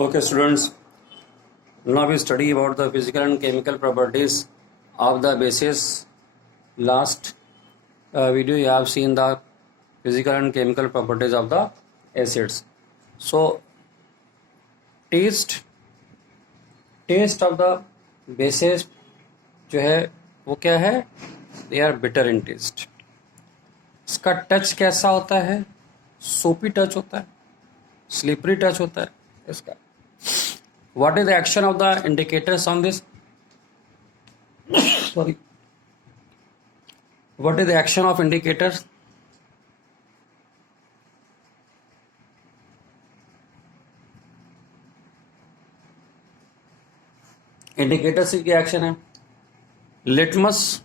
Okay, students. Now we study about the physical and chemical properties of the bases. Last video you have seen the physical and chemical properties of the acids. So taste of the bases जो है वो क्या है? They are bitter in taste. इसका touch कैसा होता है? सोपी टच होता है, स्लिपरी टच होता है इसका. What is the action of the indicators on this? Sorry. What is the action of indicators? Indicators की एक्शन है. लिटमस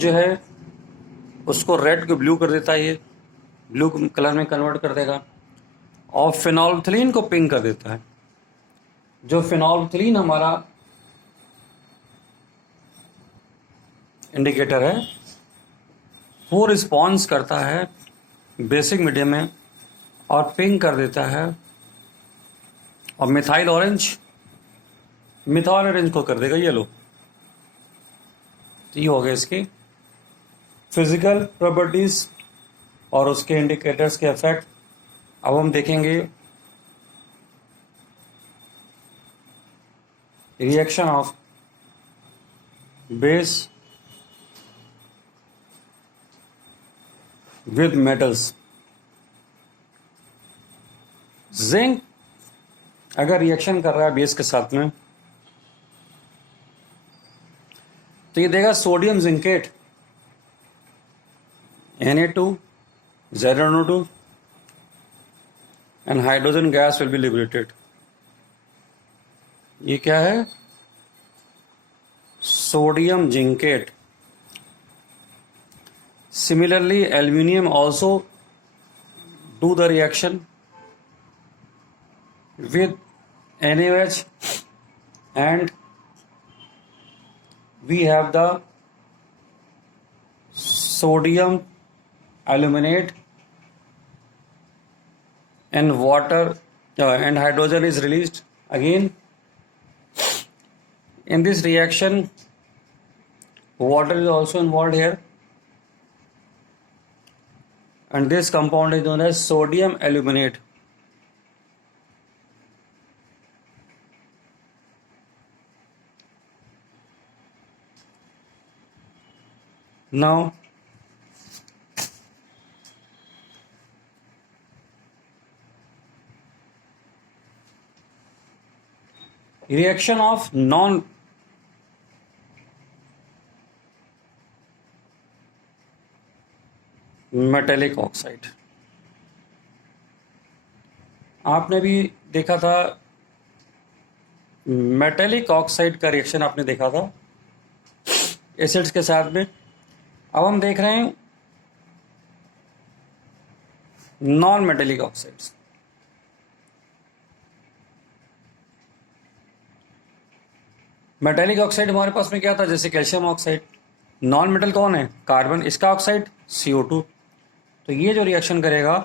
जो है उसको रेड को ब्लू कर देता है, ये ब्लू कलर में कन्वर्ट कर देगा. और फिनोल्फथलीन को पिंक कर देता है. जो फिनोल्फथलीन हमारा इंडिकेटर है वो रिस्पॉन्स करता है बेसिक मीडियम में और पिंक कर देता है. और मिथाइल ऑरेंज को कर देगा येलो. तो ये हो गया इसकी फिजिकल प्रॉपर्टीज और उसके इंडिकेटर्स के इफेक्ट. अब हम देखेंगे reaction of base with metals. Zinc अगर रिएक्शन कर रहा है बेस के साथ में तो ये देगा sodium zincate Na2ZnO2 and hydrogen gas will be liberated. ये क्या है? Sodium zincate. Similarly, aluminium also do the reaction with NaOH and we have the sodium aluminate and water and hydrogen is released. Again, in this reaction water is also involved here and this compound is known as sodium aluminate. Now reaction of non metallic oxide. आपने भी देखा था metallic oxide का reaction आपने देखा था acids के साथ में. अब हम देख रहे हैं non metallic oxides. Metallic oxide हमारे पास में क्या था? जैसे कैल्शियम ऑक्साइड. नॉन मेटल कौन है? कार्बन. इसका ऑक्साइड CO2. तो ये जो रिएक्शन करेगा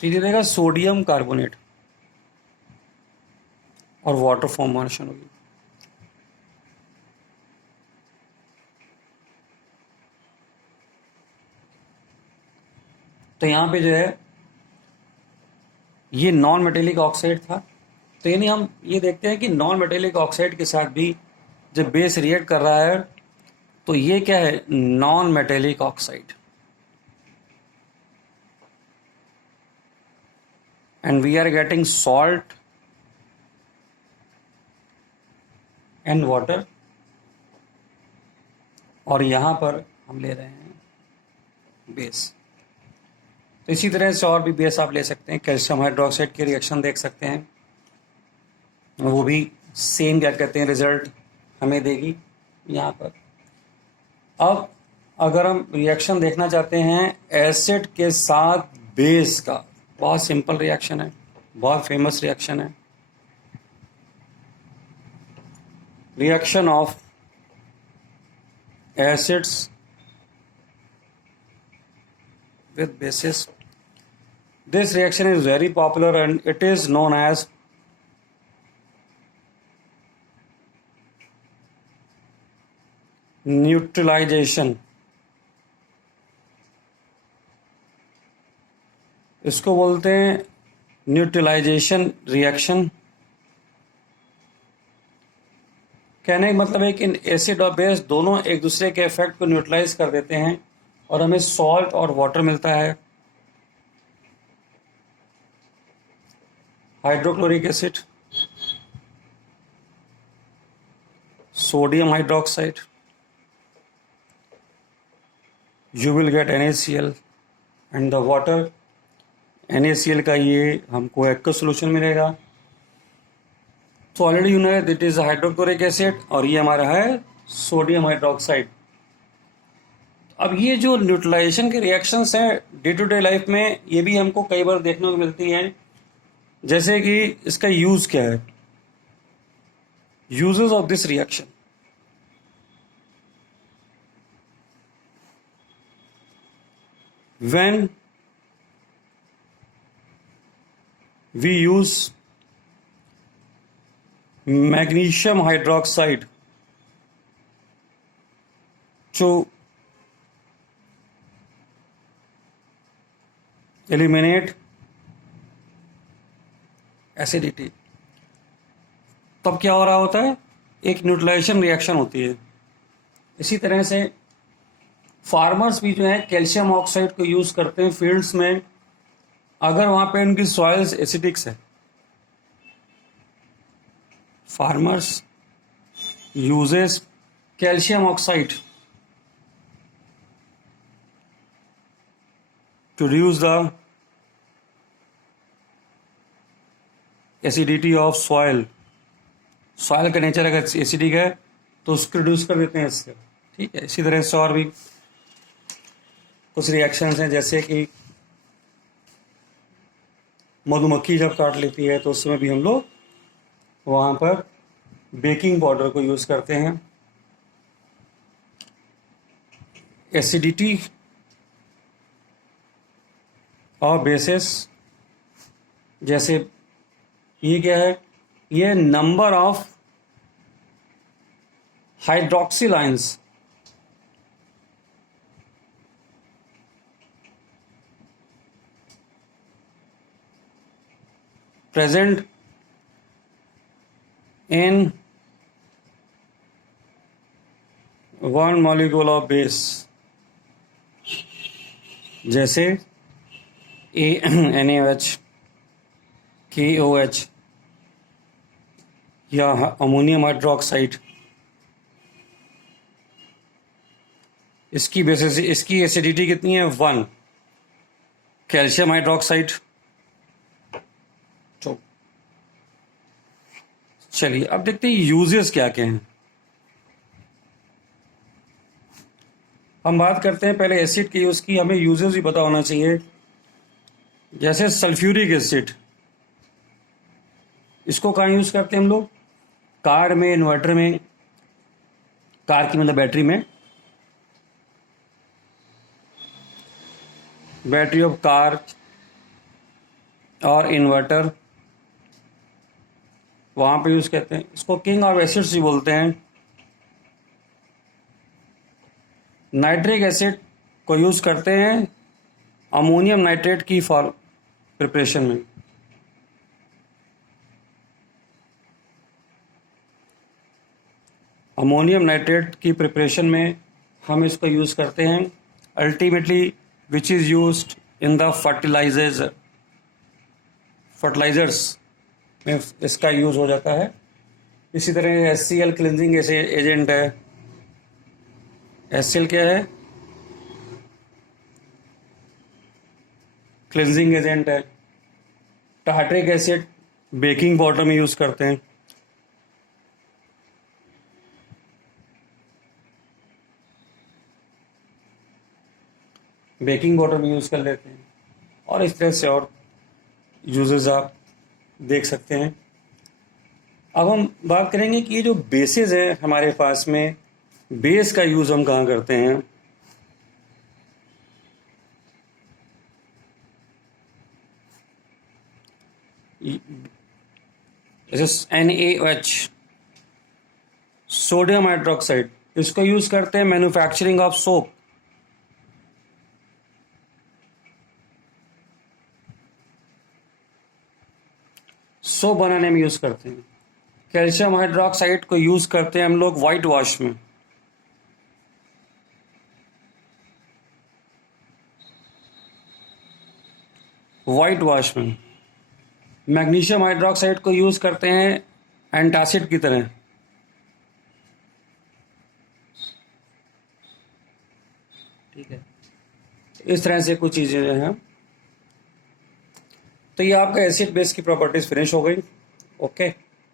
तो ये देगा सोडियम कार्बोनेट और वाटर फॉर्मेशन होगी. तो यहाँ पे जो है ये नॉन मेटेलिक ऑक्साइड था. तो यानी हम ये देखते हैं कि नॉन मेटेलिक ऑक्साइड के साथ भी जब बेस रिएक्ट कर रहा है तो ये क्या है? Non metallic oxide. And we are getting salt and water और यहां पर हम ले रहे हैं बेस. तो इसी तरह से और भी बेस आप ले सकते हैं. कैल्शियम हाइड्रोक्साइड की रिएक्शन देख सकते हैं, वो भी सेम क्या कहते हैं रिजल्ट हमें देगी यहाँ पर. अब अगर हम रिएक्शन देखना चाहते हैं एसिड के साथ बेस का, बहुत सिंपल रिएक्शन है, बहुत फेमस रिएक्शन है. Reaction of acids with basis. This reaction is very popular and it is known as neutralization. इसको बोलते हैं न्यूट्रलाइजेशन रिएक्शन. कहने का मतलब है कि एसिड और बेस दोनों एक दूसरे के इफेक्ट को न्यूट्रलाइज कर देते हैं और हमें सॉल्ट और वाटर मिलता है. Hydrochloric acid, sodium hydroxide, you will get NaCl and the water. NaCl का ये हमको एक्वस सोल्यूशन मिलेगा. तो already you know that is hydrochloric acid और ये हमारा है सोडियम हाइड्रोक्साइड. अब ये जो न्यूट्रलाइजेशन के रिएक्शंस हैं डे टू डे लाइफ में, ये भी हमको कई बार देखने को मिलती हैं. जैसे कि इसका यूज क्या है, uses of this reaction. When we use magnesium hydroxide to eliminate acidity, तब क्या हो रहा होता है, एक न्यूट्रलाइजेशन रिएक्शन होती है. इसी तरह से फार्मर्स भी जो है कैल्शियम ऑक्साइड को यूज करते हैं फील्ड्स में, अगर वहां पे उनकी सॉइल्स एसिडिक्स है. Farmers uses calcium oxide to reduce the acidity of soil. Soil का नेचर अगर एसिडिक है तो उसको रिड्यूस कर देते हैं इससे. ठीक है. इसी तरह से और भी कुछ रिएक्शंस हैं, जैसे कि मधुमक्खी जब काट लेती है तो उस समय भी हम लोग वहाँ पर बेकिंग पाउडर को यूज़ करते हैं. एसिडिटी और बेसिस, जैसे ये क्या है, ये number of hydroxyl ions present in one molecule of base, जैसे NaOH, KOH या अमोनियम हाइड्रोक्साइड. इसकी बेसिस, इसकी एसिडिटी कितनी है, 1. Calcium hydroxide. तो चलिए अब देखते हैं यूजेस क्या क्या हैं. हम बात करते हैं पहले एसिड के यूज की. हमें यूजेस भी पता होना चाहिए. जैसे सल्फ्यूरिक एसिड, इसको कहाँ यूज करते हैं हम लोग, कार में, इन्वर्टर में, कार की मतलब बैटरी में, बैटरी ऑफ कार और इन्वर्टर, वहाँ पे यूज़ करते हैं. इसको किंग ऑफ एसिड्स भी बोलते हैं. नाइट्रिक एसिड को यूज़ करते हैं अमोनियम नाइट्रेट की प्रिपरेशन में. अमोनियम नाइट्रेट की प्रिपरेशन में हम इसको यूज़ करते हैं. Ultimately which is used in the fertilizers में इसका यूज़ हो जाता है. इसी तरह HCl क्लिनजिंग एजेंट है. HCl क्या है, क्लिनजिंग एजेंट है. टार्ट्रिक एसिड बेकिंग पाउडर में यूज़ करते हैं. बेकिंग पाउडर में यूज़ कर लेते हैं. और इस तरह से और यूजेस आप देख सकते हैं. अब हम बात करेंगे कि ये जो बेसेस हैं हमारे पास में, बेस का यूज़ हम कहाँ करते हैं. NaOH, सोडियम हाइड्रोक्साइड, इसको यूज करते हैं मैन्युफैक्चरिंग ऑफ सोप। सोप बनाने में यूज करते हैं। कैल्शियम हाइड्रोक्साइड को यूज करते हैं हम लोग वाइट वॉश में। वाइट वॉश में मैग्नीशियम हाइड्रोक्साइड को यूज करते हैं एंटासिड की तरह। ठीक है, इस तरह से कुछ चीजें हैं। तो ये आपका एसिड बेस की प्रॉपर्टीज फिनिश हो गई। ओके।